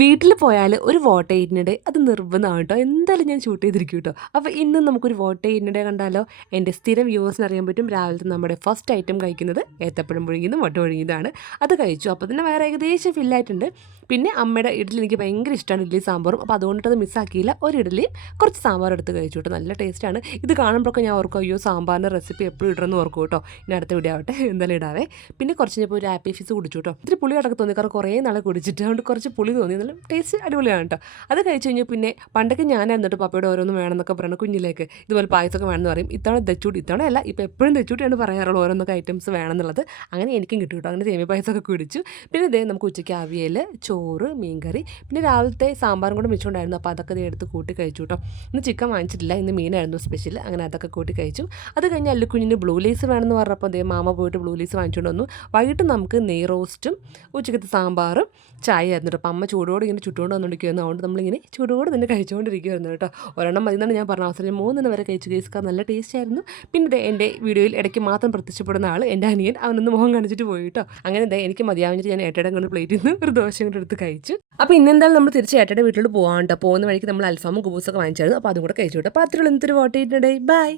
വീട്ടിൽ പോയാൽ ഒരു വോട്ട് ചെയ്യുന്നതിനിടെ അത് നിർബന്ധമാണ് കേട്ടോ. എന്തായാലും ഞാൻ ഷൂട്ട് ചെയ്തിരിക്കും കേട്ടോ. അപ്പോൾ ഇന്ന് നമുക്കൊരു വോട്ട് ചെയ്യുന്നതിനിടെ കണ്ടാലോ. എൻ്റെ സ്ഥിരം വ്യൂവേഴ്സിന് അറിയാൻ പറ്റും രാവിലത്തെ നമ്മുടെ ഫസ്റ്റ് ഐറ്റം കഴിക്കുന്നത് ഏത്തപ്പഴം പുഴുങ്ങിയതും മുട്ട പുഴുങ്ങിയതാണ്. അത് കഴിച്ചു. അപ്പോൾ തന്നെ വയറ് ഏകദേശം ഫില്ലായിട്ടുണ്ട്. പിന്നെ അമ്മയുടെ ഇഡ്ഡലി എനിക്ക് ഭയങ്കര ഇഷ്ടമാണ്, ഇഡ്ഡലി സാമ്പാറും. അപ്പോൾ അതുകൊണ്ടിട്ട് അത് മിസ്സാക്കിയില്ല. ഒരു ഇഡ്ഡലിയും കുറച്ച് സാമ്പാർ എടുത്ത് കഴിച്ചു കേട്ടോ. നല്ല ടേസ്റ്റാണ്. ഇത് കാണുമ്പോഴൊക്കെ ഞാൻ ഓർക്കും, അയ്യോ സാമ്പാറിൻ്റെ റെസിപ്പി എപ്പോഴും ഇടണമെന്ന് ഓർക്കും കേട്ടോ. ഇനി അടുത്ത വീഡിയോ ആവട്ടെ, എന്തായാലും ഇടാവേ. പിന്നെ കുറച്ച് കഴിഞ്ഞപ്പോൾ ഒരു ആപ്പി ഫീസ് കുടിച്ചു കേട്ടോ. ഇത്തിരി പുളി അടക്കം തോന്നി, കാരണം കുറേ നാളെ കുടിച്ചിട്ട് അതുകൊണ്ട് കുറച്ച് പുളി തോന്നി. നല്ല ടേസ്റ്റ് അടിപൊളിയാണ് കേട്ടോ. അത് കഴിച്ച് കഴിഞ്ഞാൽ പിന്നെ പണ്ടൊക്കെ ഞാനായിരുന്നു കേട്ടോ പപ്പയോട് ഓരോന്നും വേണമെന്നൊക്കെ പറയണം. കുഞ്ഞിലേക്ക് ഇതുപോലെ പായസമൊക്കെ വേണമെന്ന് പറയും. ഇത്തവണ തെച്ചൂട്ടി, ഇത്തവണ അല്ല, ഇപ്പോൾ എപ്പോഴും തെച്ചൂട്ടിയാണ് പറയാറുള്ളത് ഓരോന്നൊക്കെ ഐറ്റംസ് വേണമെന്നുള്ളത്. അങ്ങനെ എനിക്കും കിട്ടും കേട്ടോ. അങ്ങനെ സേമിയ പായസമൊക്കെ കുടിച്ചു. പിന്നെ ഇതേ നമുക്ക് ഉച്ചയ്ക്ക് അവിയൽ, ചോറ്, മീൻകറി, പിന്നെ രാവിലത്തെ സാമ്പാറും കൂടെ മിച്ചമുണ്ടായിരുന്നു. അപ്പോൾ അതൊക്കെ എടുത്ത് കൂട്ടി കഴിച്ചു കേട്ടോ. ഇന്ന് ചിക്കൻ വാങ്ങിച്ചിട്ടില്ല, ഇന്ന് മീനായിരുന്നു സ്പെഷ്യൽ. അങ്ങനെ അതൊക്കെ കൂട്ടി കഴിച്ചു. അത് കഴിഞ്ഞ് അല്ലുക്കുഞ്ഞിന് ബ്ലൂ ലേസ് വേണമെന്ന് പറഞ്ഞപ്പോൾ അതേ മാമ പോയിട്ട് ബ്ലൂ ലേസ് വാങ്ങിച്ചുകൊണ്ട് വന്നു. വൈകിട്ട് നമുക്ക് നെയ് റോസ്റ്റും ഉച്ചക്കത്തെ സാമ്പാറും ചായ ആയിരുന്നു കേട്ടോ. അപ്പം അമ്മ ചൂടോട് ഇങ്ങനെ ചുട്ടുകൊണ്ട് വന്നുകൊണ്ടിരിക്കുകയായിരുന്നു. അതുകൊണ്ട് നമ്മളിങ്ങനെ ചൂടോട് തന്നെ കഴിച്ചുകൊണ്ടിരിക്കുകയായിരുന്നു കേട്ടോ. ഒരെണ്ണം മതി എന്നാണ് ഞാൻ പറഞ്ഞ അവസരം 3 വരെ കഴിച്ചു കേസ്ക്കാൻ നല്ല ടേസ്റ്റ് ആയിരുന്നു. പിന്നെ എൻ്റെ വീഡിയോയിൽ ഇടയ്ക്ക് മാത്രം പ്രത്യക്ഷപ്പെടുന്ന ആൾ എൻ്റെ അനിയൻ, അവനൊന്ന് മുഖം കാണിച്ചിട്ട് പോയി കേട്ടോ. അങ്ങനെ എനിക്ക് മതിയാവുന്നിട്ട് ഞാൻ ഏട്ടയുടെ കൊണ്ട് പ്ലേറ്റിൽ നിന്ന് ഒരു ദോശ കൊണ്ട് എടുത്ത് കഴിച്ചു. അപ്പോൾ ഇന്നെന്തായാലും നമ്മൾ തിരിച്ച് ഏട്ടയുടെ വീട്ടിലോട്ട് പോകാൻ കേട്ടോ. പോകുന്ന വഴിക്ക് നമ്മൾ അൽഫാമും കുബൂസൊക്കെ വാങ്ങിച്ചായിരുന്നു. അപ്പോൾ അതും കൂടെ കഴിച്ചു കേട്ടോ. അപ്പോൾ അത്രയുള്ള എന്തൊരു വോട്ട് ചെയ്തിട്ടുണ്ടേ. ബൈ.